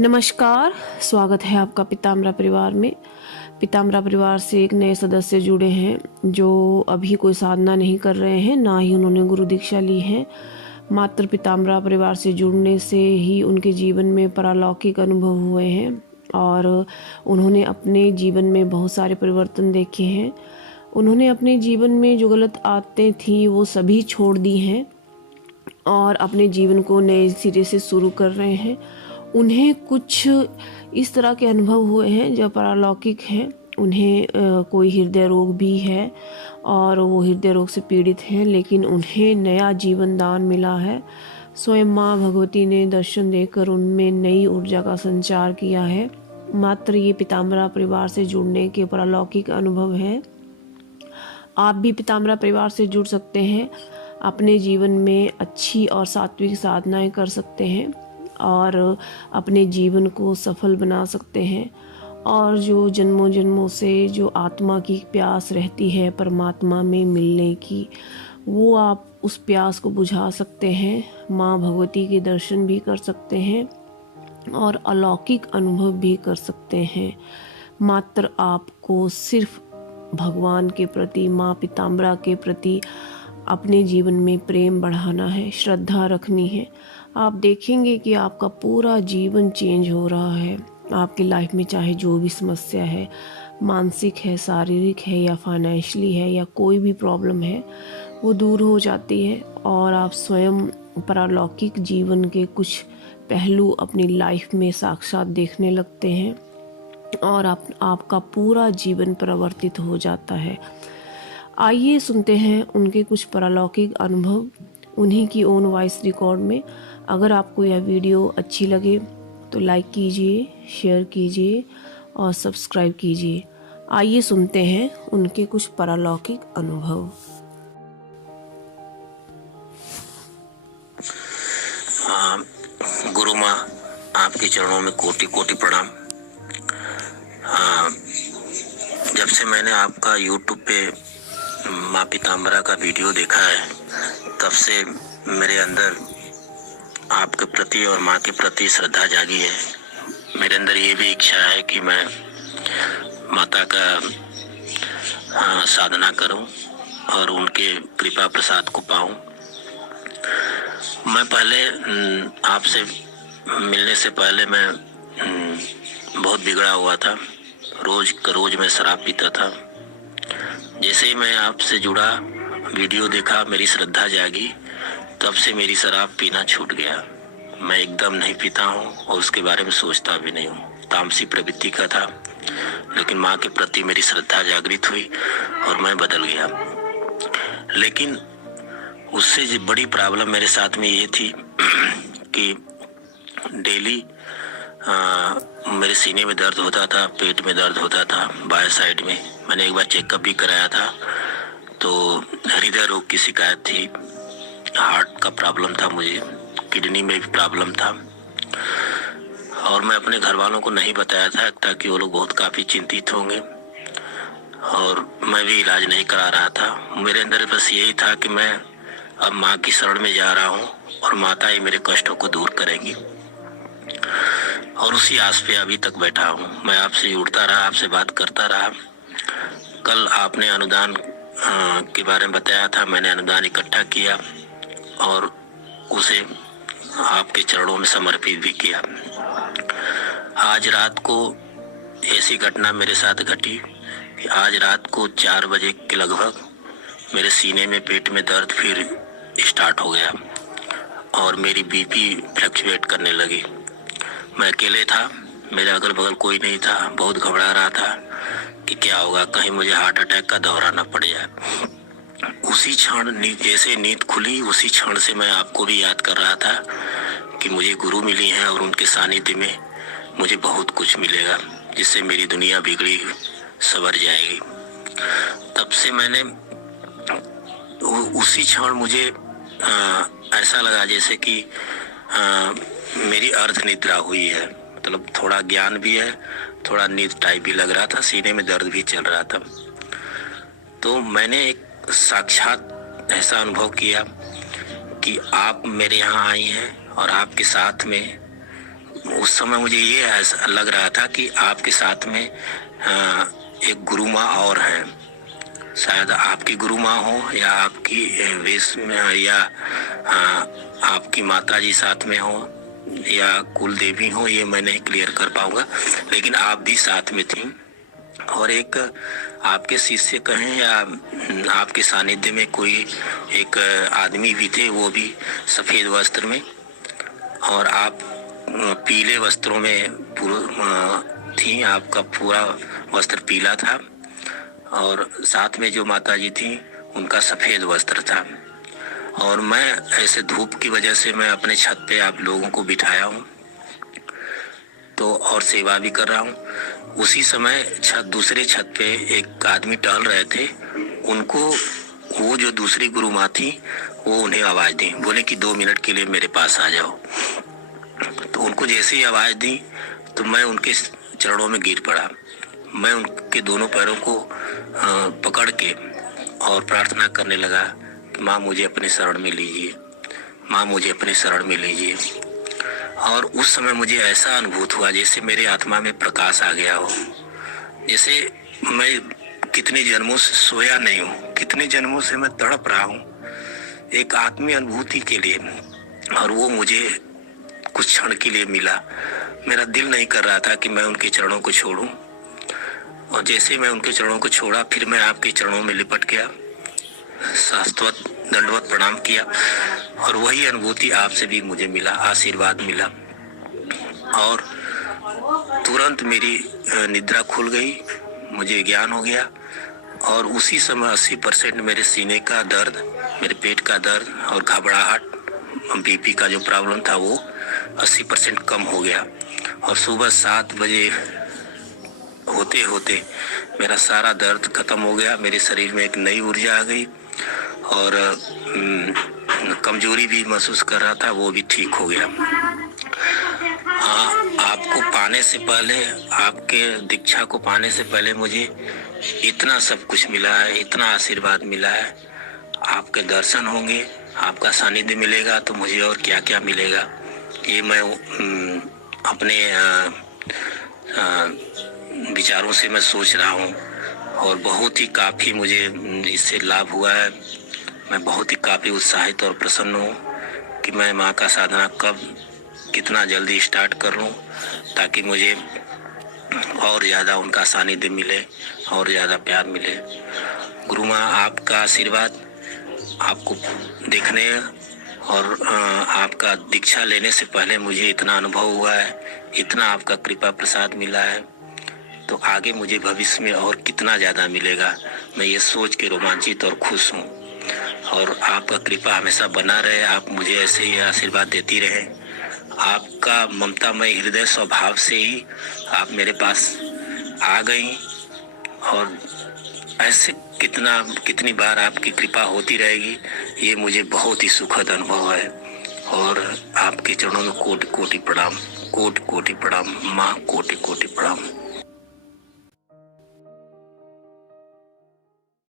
नमस्कार, स्वागत है आपका पीताम्बरा परिवार में। पीताम्बरा परिवार से एक नए सदस्य जुड़े हैं जो अभी कोई साधना नहीं कर रहे हैं, ना ही उन्होंने गुरु दीक्षा ली है। मात्र पीताम्बरा परिवार से जुड़ने से ही उनके जीवन में पारलौकिक अनुभव हुए हैं और उन्होंने अपने जीवन में बहुत सारे परिवर्तन देखे हैं। उन्होंने अपने जीवन में जो गलत आदतें थी वो सभी छोड़ दी हैं और अपने जीवन को नए सिरे से शुरू कर रहे हैं। उन्हें कुछ इस तरह के अनुभव हुए हैं जो पारलौकिक हैं। उन्हें कोई हृदय रोग भी है और वो हृदय रोग से पीड़ित हैं, लेकिन उन्हें नया जीवन दान मिला है। स्वयं माँ भगवती ने दर्शन देकर उनमें नई ऊर्जा का संचार किया है। मात्र ये पीताम्बरा परिवार से जुड़ने के पारलौकिक अनुभव है। आप भी पीताम्बरा परिवार से जुड़ सकते हैं, अपने जीवन में अच्छी और सात्विक साधनाएं कर सकते हैं और अपने जीवन को सफल बना सकते हैं। और जो जन्मों जन्मों से जो आत्मा की प्यास रहती है परमात्मा में मिलने की, वो आप उस प्यास को बुझा सकते हैं। माँ भगवती के दर्शन भी कर सकते हैं और अलौकिक अनुभव भी कर सकते हैं। मात्र आपको सिर्फ भगवान के प्रति, माँ पीताम्बरा के प्रति अपने जीवन में प्रेम बढ़ाना है, श्रद्धा रखनी है। आप देखेंगे कि आपका पूरा जीवन चेंज हो रहा है। आपकी लाइफ में चाहे जो भी समस्या है, मानसिक है, शारीरिक है या फाइनेंशियली है या कोई भी प्रॉब्लम है, वो दूर हो जाती है और आप स्वयं पारलौकिक जीवन के कुछ पहलू अपनी लाइफ में साक्षात देखने लगते हैं और आपका पूरा जीवन परिवर्तित हो जाता है। आइए सुनते हैं उनके कुछ पारलौकिक अनुभव उन्हीं की ओन वॉइस रिकॉर्ड में। अगर आपको यह वीडियो अच्छी लगे तो लाइक कीजिए, शेयर कीजिए और सब्सक्राइब कीजिए। आइए सुनते हैं उनके कुछ पारलौकिक अनुभव। गुरु माँ, आपके चरणों में कोटि कोटि प्रणाम। जब से मैंने आपका YouTube पे माँ पीताम्बरा का वीडियो देखा है, तब से मेरे अंदर आपके प्रति और माँ के प्रति श्रद्धा जागी है। मेरे अंदर ये भी इच्छा है कि मैं माता का साधना करूं और उनके कृपा प्रसाद को पाऊं। मैं पहले आपसे मिलने से पहले मैं बहुत बिगड़ा हुआ था। रोज मैं शराब पीता था। जैसे ही मैं आपसे जुड़ा, वीडियो देखा, मेरी श्रद्धा जागी, तब से मेरी शराब पीना छूट गया। मैं एकदम नहीं पीता हूँ और उसके बारे में सोचता भी नहीं हूँ। तामसी प्रवृत्ति का था, लेकिन माँ के प्रति मेरी श्रद्धा जागृत हुई और मैं बदल गया। लेकिन उससे जो बड़ी प्रॉब्लम मेरे साथ में ये थी कि डेली मेरे सीने में दर्द होता था, पेट में दर्द होता था, बाएं साइड में। मैंने एक बार चेकअप भी कराया था तो हृदय रोग की शिकायत थी, हार्ट का प्रॉब्लम था, मुझे किडनी में भी प्रॉब्लम था। और मैं अपने घर वालों को नहीं बताया था ताकि वो लोग बहुत काफ़ी चिंतित होंगे और मैं भी इलाज नहीं करा रहा था। मेरे अंदर बस यही था कि मैं अब माँ की शरण में जा रहा हूँ और माता ही मेरे कष्टों को दूर करेंगी, और उसी आस पे अभी तक बैठा हूँ। मैं आपसे जुड़ता रहा, आपसे बात करता रहा। कल आपने अनुदान के बारे में बताया था, मैंने अनुदान इकट्ठा किया और उसे आपके चरणों में समर्पित भी किया। आज रात को ऐसी घटना मेरे साथ घटी कि आज रात को 4 बजे के लगभग मेरे सीने में, पेट में दर्द फिर स्टार्ट हो गया और मेरी बीपी फ्लक्चुएट करने लगी। मैं अकेले था, मेरे अगल बगल कोई नहीं था। बहुत घबरा रहा था कि क्या होगा, कहीं मुझे हार्ट अटैक का दौरा न पड़ जाए। उसी क्षण जैसे नींद खुली, उसी क्षण से मैं आपको भी याद कर रहा था कि मुझे गुरु मिली हैं और उनके सानिध्य में मुझे बहुत कुछ मिलेगा, जिससे मेरी दुनिया बिगड़ी संवर जाएगी। तब से मैंने उसी क्षण मुझे ऐसा लगा जैसे कि मेरी अर्ध निद्रा हुई है। मतलब थोड़ा ज्ञान भी है, थोड़ा नींद टाइप भी लग रहा था, सीने में दर्द भी चल रहा था। तो मैंने एक साक्षात ऐसा अनुभव किया कि आप मेरे यहाँ आई हैं और आपके साथ में उस समय मुझे ये ऐसा लग रहा था कि आपके साथ में एक गुरु माँ और हैं, शायद आपकी गुरु माँ हो या आपकी वेश में या आपकी माता जी साथ में हो या कुल देवी हो, ये मैं नहीं क्लियर कर पाऊंगा, लेकिन आप भी साथ में थी। और एक आपके शिष्य कहें या आपके सानिध्य में कोई एक आदमी भी थे, वो भी सफेद वस्त्र में, और आप पीले वस्त्रों में थी, आपका पूरा वस्त्र पीला था, और साथ में जो माता जी थी उनका सफेद वस्त्र था। और मैं ऐसे धूप की वजह से मैं अपने छत पे आप लोगों को बिठाया हूँ तो, और सेवा भी कर रहा हूँ। उसी समय दूसरे छत पे एक आदमी टहल रहे थे, उनको वो जो दूसरी गुरु माँ थी वो उन्हें आवाज दी, बोले कि 2 मिनट के लिए मेरे पास आ जाओ। तो उनको जैसे ही आवाज दी तो मैं उनके चरणों में गिर पड़ा। मैं उनके दोनों पैरों को पकड़ के और प्रार्थना करने लगा कि माँ मुझे अपने शरण में लीजिए, माँ मुझे अपने शरण में लीजिए। और उस समय मुझे ऐसा अनुभूत हुआ जैसे मेरे आत्मा में प्रकाश आ गया हो, जैसे मैं कितने जन्मों से सोया नहीं हूँ, कितने जन्मों से मैं तड़प रहा हूँ एक आत्मीय अनुभूति के लिए, और वो मुझे कुछ क्षण के लिए मिला। मेरा दिल नहीं कर रहा था कि मैं उनके चरणों को छोड़ूं, और जैसे मैं उनके चरणों को छोड़ा फिर मैं आपके चरणों में लिपट गया, साष्टवत दंडवत प्रणाम किया, और वही अनुभूति आपसे भी मुझे मिला, आशीर्वाद मिला। और तुरंत मेरी निद्रा खुल गई, मुझे ज्ञान हो गया, और उसी समय 80% मेरे सीने का दर्द, मेरे पेट का दर्द और घबराहट, बीपी का जो प्रॉब्लम था वो 80% कम हो गया। और सुबह 7 बजे होते होते मेरा सारा दर्द खत्म हो गया, मेरे शरीर में एक नई ऊर्जा आ गई, और कमजोरी भी महसूस कर रहा था वो भी ठीक हो गया। आपको पाने से पहले, आपके दीक्षा को पाने से पहले मुझे इतना सब कुछ मिला है, इतना आशीर्वाद मिला है। आपके दर्शन होंगे, आपका सानिध्य मिलेगा तो मुझे और क्या क्या मिलेगा, ये मैं अपने विचारों से मैं सोच रहा हूँ, और बहुत ही काफ़ी मुझे इससे लाभ हुआ है। मैं बहुत ही काफ़ी उत्साहित और प्रसन्न हूँ कि मैं माँ का साधना कब कितना जल्दी स्टार्ट कर लूँ, ताकि मुझे और ज़्यादा उनका सानिध्य मिले और ज़्यादा प्यार मिले। गुरु माँ, आपका आशीर्वाद आपको देखने और आपका दीक्षा लेने से पहले मुझे इतना अनुभव हुआ है, इतना आपका कृपा प्रसाद मिला है, तो आगे मुझे भविष्य में और कितना ज़्यादा मिलेगा, मैं ये सोच के रोमांचित और खुश हूँ। और आपका कृपा हमेशा बना रहे, आप मुझे ऐसे ही आशीर्वाद देती रहे। आपका ममतामय हृदय स्वभाव से ही आप मेरे पास आ गई, और ऐसे कितनी बार आपकी कृपा होती रहेगी, ये मुझे बहुत ही सुखद अनुभव है। और आपके चरणों में कोटि कोटि प्रणाम, कोटि कोटि प्रणाम माँ, कोटि कोटि प्रणाम।